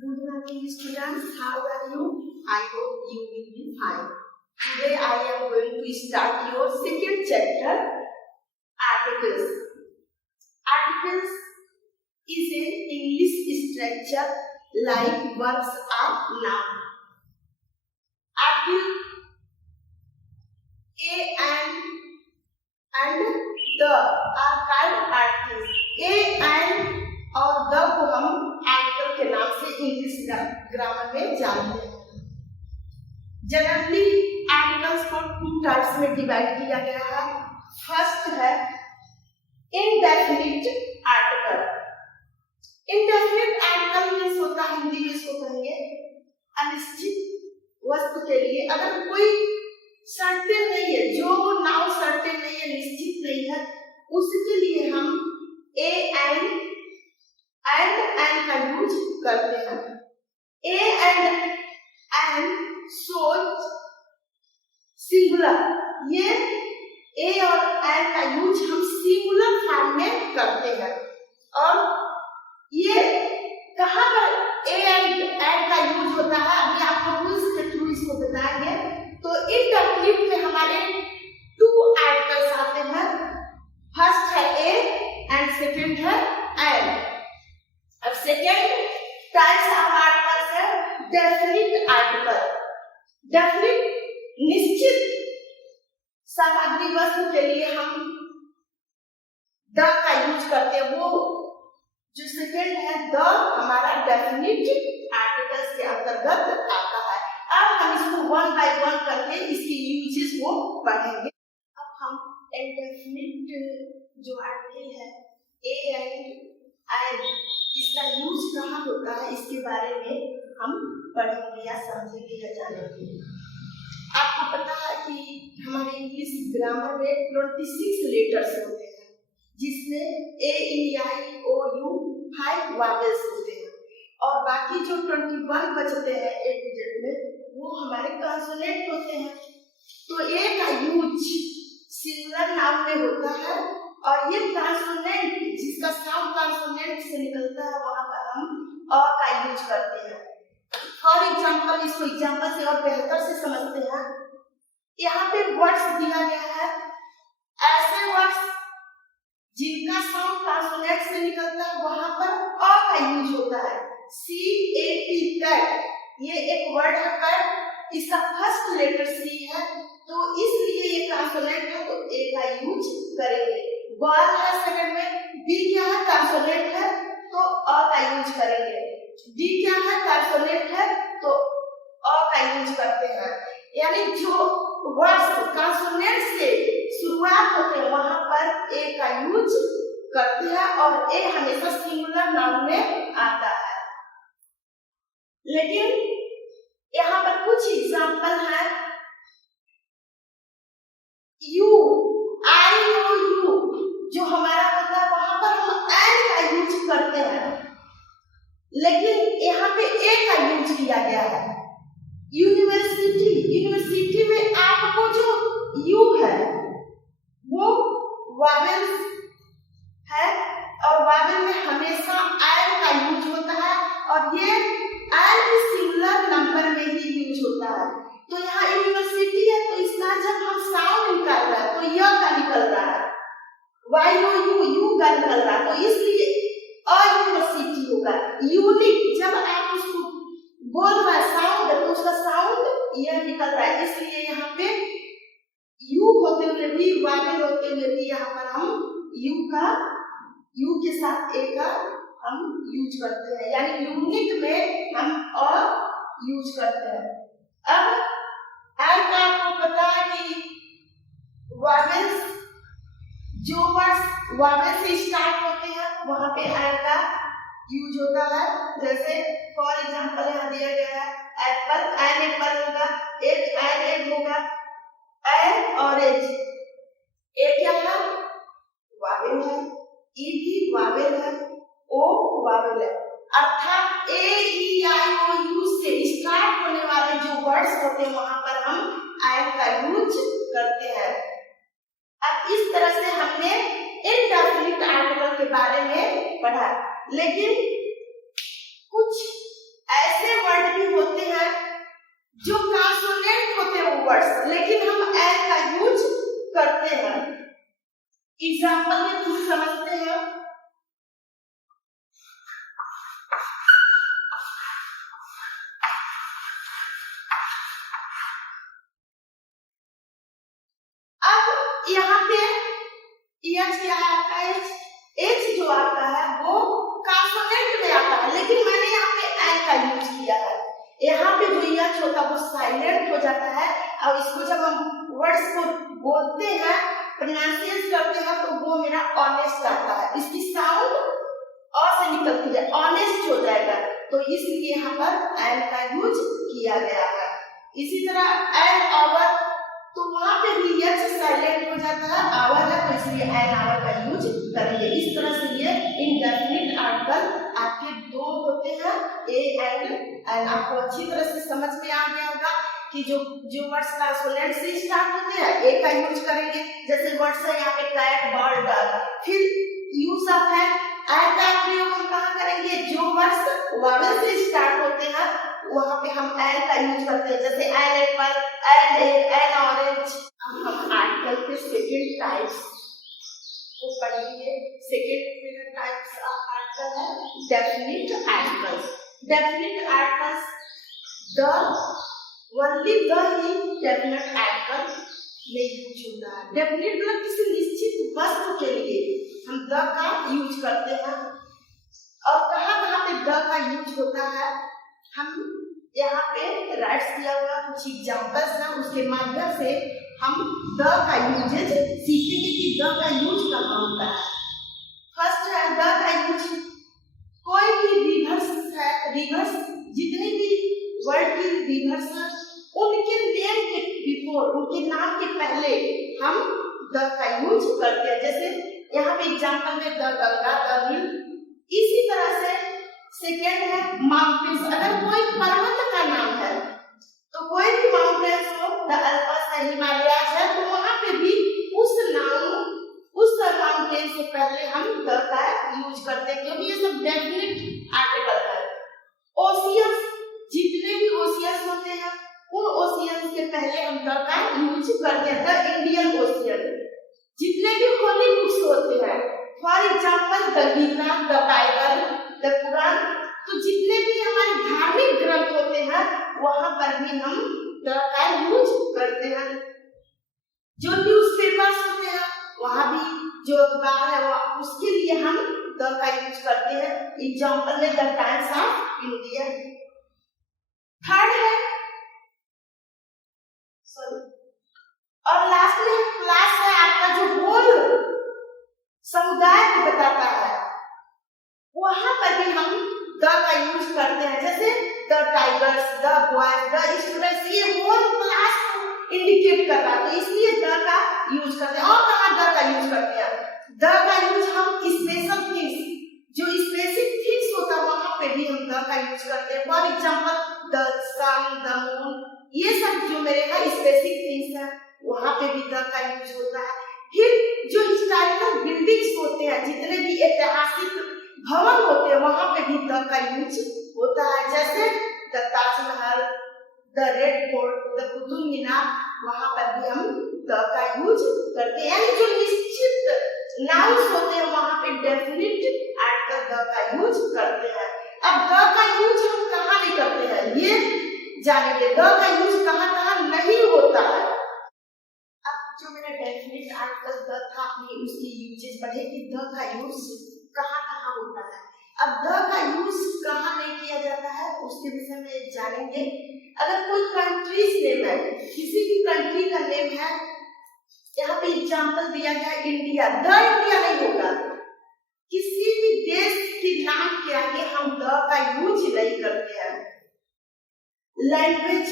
Good morning, students. How are you? I hope you will be fine. Today I am going to start your second chapter, articles. Articles is an English structure like verbs or noun. Article a and the are called articles. A and और the को हम article के नाम से English grammar में जानते हैं। Generally articles को टू टाइप्स में डिवाइड किया गया है। फर्स्ट है indefinite article. Indefinite article means होता है, हिंदी में इसको कहेंगे अनिश्चित वस्तु के लिए अगर कोई सर्टेन नहीं है, जो नाउन सर्टेन नहीं है, निश्चित नहीं है, उसके लिए हम ए एंड का यूज करते हैं। ए एंड सोच सिंगुलर, ये ए और एंड का यूज हम सिंगुलर फॉर्म में करते हैं। और ये कहाँ पर ए एंड का यूज होता है अभी आपको रूल्स के थ्रू इसको बताएंगे। तो इनडेफिनिट में हमारे टू आर्टिकल्स आते हैं। फर्स्ट है ए एंड सेकंड है एंड। अब सेकेंड टाइप्स ऑफ आर्टिकल्स है डेफिनिट आर्टिकल। डेफिनिट निश्चित सामग्री वस्तु के लिए हम द का यूज करते हैं। वो जो सेकेंड है द हमारा डेफिनिट आर्टिकल्स के अंतर्गत आता है। अब हम इसको वन बाय वन करके इसके यूजेस को पढ़ेंगे। अब हम इंडेफिनिट जो आर्टिकल है ए एंड इसका यूज कहाँ होता है इसके बारे में हम पढ़ेंगे या समझेंगे या जानेंगे। आपको पता है कि हमारे इंग्लिश ग्रामर में 26 लेटर्स होते हैं, जिसमें ए ई आई ओ यू 5 वॉवेल्स होते हैं और बाकी जो 21 बचते हैं ए टू जेड में वो हमारे कॉन्सोनेंट होते हैं। तो ए का यूज सिंगुलर नाउन में होता है और ये कॉन्सोनेंट जिसका साउंड कॉन्सोनेंट से निकलता है वहां पर हम अ का यूज करते हैं। फॉर एग्जांपल, इसको एग्जांपल से और बेहतर से समझते हैं। यहाँ पे वर्ड्स दिया गया है, ऐसे वर्ड्स जिनका साउंड कॉन्सोनेंट से निकलता है वहां पर अ का यूज होता है। सी ए टी कैट, ये एक वर्ड है कैट, इसका फर्स्ट लेटर सी है तो इसलिए ये कॉन्सोनेंट है तो ए का यूज करेंगे। बॉल है सेकंड में, बी क्या है कॉन्सोनेंट है तो अ का यूज करेंगे। डी क्या है कॉन्सोनेंट है तो अ का यूज करते हैं। यानी जो वर्ड्स कॉन्सोनेंट से शुरुआत होते हैं वहां पर ए का यूज करते हैं और ए हमेशा सिंगुलर नाउन में आता है। लेकिन यहाँ पर कुछ एग्जांपल है। यू आई ओ यू जो हमारा होता है वहां पर हम एंड का यूज करते हैं, लेकिन यहाँ पे ए का यूज किया गया है। यूनिवर्सिटी, यूनिवर्सिटी में आपको जो यू है वो वॉवेल्स है और वॉवेल में हमेशा एंड का यूज होता है और ये एंड सिंगुलर नंबर में ही यूज होता है। तो यहाँ यूनिवर्सिटी है तो इसका जब हम साउंड निकाल रहे हैं तो य का निकल रहा है, वाई ओ यू का निकल रहा है, तो इसलिए अ यूनिवर्सिटी होगा। यूनिक जब आप उसको बोल रहा है साउंड तो उसका साउंड यह निकल रहा है, इसलिए यहाँ पे यू होते हुए भी वावेल होते हुए भी यहाँ पर हम यू के साथ ए का हम यूज करते हैं, यानी यूनिक में हम अ यूज करते हैं। अब एल का आपको पता है कि वॉवेल्स जो वर्ड्स वॉवेल से स्टार्ट होते हैं वहां पे एल का यूज होता है। जैसे फॉर एग्जांपल यहाँ दिया गया है एप्पल, एन एप्पल होगा, एग होगा, एन ऑरेंज। ए क्या है वॉवेल है, ई भी वॉवेल है, ओ वॉवेल है। अर्थात ए ई आई ओ यू से स्टार्ट होने वाले जो वर्ड्स होते हैं वहां पर हम एंड का यूज करते हैं। अब इस तरह से हमने इनडेफिनिट आर्टिकल के बारे में पढ़ा, लेकिन कुछ ऐसे वर्ड भी होते हैं जो कॉन्सोनेंट होते हैं वर्ड्स, लेकिन हम एल का यूज करते हैं। एग्जाम्पल में तुम समझते हैं, अब यहाँ पे एच क्या आता है, एच जो आता है वो कॉन्सोनेंट में आता है, लेकिन मैंने यहाँ पे एल का यूज किया है। यहाँ पे जो एच होता है वो साइलेंट हो जाता है, और इसको जब हम वर्ड्स को बोलते हैं, प्रोनाउंसिएट करते हैं, तो वो मेरा ऑनेस्ट आता है। इसकी साउंड और से निकलती है, ऑनेस्ट हो जाएगा, तो इसलिए यहाँ पर एल का यूज किया गया है। इसी तरह एल आवर, तो वहां पे भी एच साइलेंट हो जाता है, आवर है, तो इसलिए एल आवर का यूज करेंगे। इस तरह से ये इंडेफिनिट आर्टिकल आपके दो होते हैं, ए एंड एल। आपको अच्छी तरह से समझ में आ गया होगा कि जो वर्ड्स कॉन्सोनेंट से स्टार्ट होते हैं ए का यूज करेंगे। जैसे वर्ड्स है यहाँ पे कैट, बर्ड, डॉग। फिर यूज ऑफ है एल का प्रयोग हम कहाँ करेंगे, जो वर्ड्स वॉवेल से स्टार्ट होते हैं वहां पे हम एल का यूज करते हैं। जैसे L Apple, L egg, L orange. हम आर्टिकल के सेकंड टाइप्स को पढ़ेंगे। सेकंड टाइप्स ऑफ आर्टिकल है definite articles. Definite articles the only the he definite article में यूज होता है। डेफिनिट मतलब किसी निश्चित वस्तु के लिए हम द का यूज करते हैं। और कहाँ पे द का यूज होता है, हम यहाँ पे राइट्स दिया हुआ कुछ एग्जांपल्स हैं, उसके माध्यम से हम द का यूजेज सीखेंगे कि द का यूज कहाँ होता है। फर्स्ट है द का यूज, कोई भी रिवर्स है, रिवर्स जितने भी वर्ड की रिवर्स है उनके नेम के बिफोर, उनके नाम के पहले हम द का यूज करते हैं। जैसे यहाँ पे एग्जांपल में द गंगा, द नील। इसी तरह से सेकेंड है माउंटेन्स। अगर कोई पर्वत का नाम है तो कोई भी माउंटेन्स हो, द अल्पस है, हिमालयास है, तो वहां पे भी उस नाम, उस माउंटेन से पहले हम द का यूज करते हैं, क्योंकि ये सब डेफिनिट आर्टिकल है। ओशियंस, जितने भी ओशियंस होते हैं उन ओशियंस के पहले हम द का यूज करते हैं। The Indian Ocean. जितने भी होली बुक्स होते हैं, for example the Gita, the Bible, the Quran, तो जितने भी हमारे धार्मिक ग्रंथ होते हैं वहां पर भी हम द का यूज करते हैं। जो न्यूज़पेपर्स होते हैं वहां भी, जो अखबार है वो, उसके लिए हम द का यूज करते हैं। एग्जाम्पल में the times of India. Third है और लास्ट में क्लास है आपका, जो होल समुदाय को बताता है, वहां पर भी हम द का यूज करते हैं। जैसे the tigers, the boys, the students, ये होल क्लास को इंडिकेट कर रहा है, तो इसलिए द का यूज करते हैं। और कहाँ द का यूज करते हैं, द का यूज हम स्पेशल थिंग्स, जो स्पेसिफिक थिंग्स होता है वहां पे भी हम द का यूज करते हैं। For example the sun, the moon, ये सब जो मेरे यहाँ स्पेसिफिक थिंग्स है वहां पे भी द का यूज होता है। फिर जो हिस्टोरिकल बिल्डिंग्स होते हैं, जितने भी ऐतिहासिक भवन होते हैं वहां पे भी द का यूज होता है। जैसे the Taj Mahal, the Red Fort, the Qutub Minar, वहां पर भी हम द का यूज करते हैं। यानी जो निश्चित नाउन्स होते हैं वहां पे डेफिनिट आर्टिकल द का यूज करते हैं। अब द का यूज हम कहाँ नहीं करते हैं ये जानेंगे, द का यूज कहाँ नहीं होता है। अब जो मेरा डेफिनिट आर्टिकल द था, आपने उसकी यूजेज पढ़े कि द का यूज कहाँ होता है। अब द का यूज कहाँ नहीं किया जाता है उसके विषय में जानेंगे। अगर कोई कंट्रीज नेम है, किसी भी कंट्री का नेम है, यहाँ पे एग्जांपल दिया गया इंडिया, द इंडिया नहीं होगा। किसी भी देश के नाम के आगे हम द का यूज नहीं करते हैं। लैंग्वेज,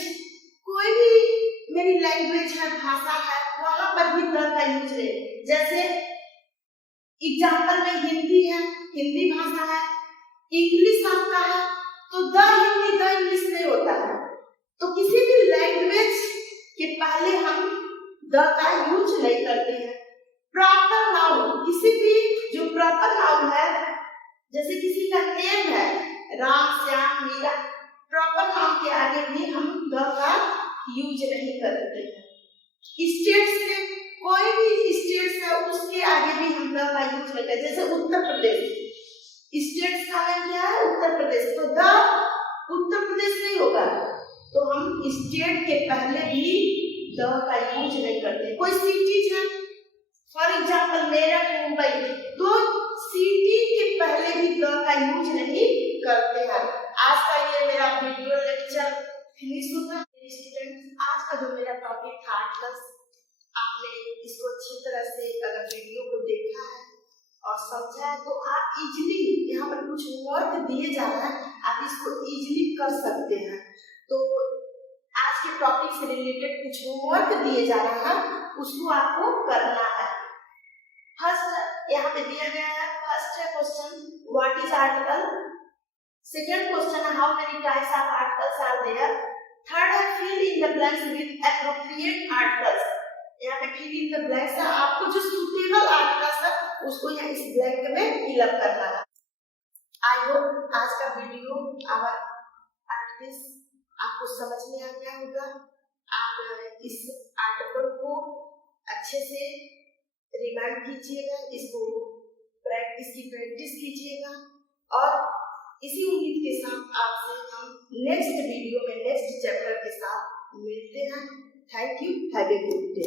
कोई भी मेरी लैंग्वेज है, भाषा है, वहां पर भी द का यूज नहीं। जैसे एग्जांपल में हिंदी है, हिंदी भाषा है, इंग्लिश आपका है, तो द हिंदी, द इंग्लिश नहीं होता है। तो किसी भी लैंग्वेज के पहले हम द का यूज नहीं करते हैं। प्रॉपर नाउन, किसी भी जो प्रॉपर नाउन है, जैसे किसी का नेम है राम, श्याम, मीरा, प्रॉपर नाउन के आगे भी हम द का यूज नहीं करते हैं। स्टेट्स में कोई भी स्टेट्स है उसके आगे भी हम द का यूज नहीं करते। जैसे उत्तर प्रदेश, स्टेट्स का नाम क्या है? उत्तर प्रदेश, तो द उत्तर प्रदेश नहीं होगा, तो हम स्टेट के पहले भी द का यूज नहीं करते। कोई सिटीज है, फॉर एग्जाम्पल मेरठ, मुंबई, तो सिटी के पहले भी द का यूज नहीं करते हैं। आज का ये मेरा वीडियो लेक्चर फिनिश होता है। स्टूडेंट्स, आज का जो मेरा टॉपिक था आर्टिकल्स, आपने इसको अच्छी तरह से अगर वीडियो को देखा है और समझा है तो आप इजीली, यहाँ पर कुछ वर्क दिए जा रहा है, आप इसको इजीली कर सकते हैं। तो आज के टॉपिक से रिलेटेड कुछ होमवर्क दिए जा रहा है, उसको आपको करना है। फर्स्ट यहाँ पे दिया गया है, फर्स्ट है question what is article. Second question है how many types of articles are there. Third है fill in the blanks with appropriate articles. यहाँ पे फिल इन द ब्लैंक्स है, आपको जो सूटेबल आर्टिकल्स है उसको यहाँ इस ब्लैंक में फिल अप करना है। आई होप आज का वीडियो आवर आर्टिकल्स आपको समझ में आ गया होगा। आप इस आर्टिकल को अच्छे से रिवाइंड कीजिएगा, इसको इसकी प्रैक्टिस कीजिएगा और इसी उम्मीद के साथ आपसे हम नेक्स्ट वीडियो में नेक्स्ट चैप्टर के साथ मिलते हैं। Thank you, have a good day.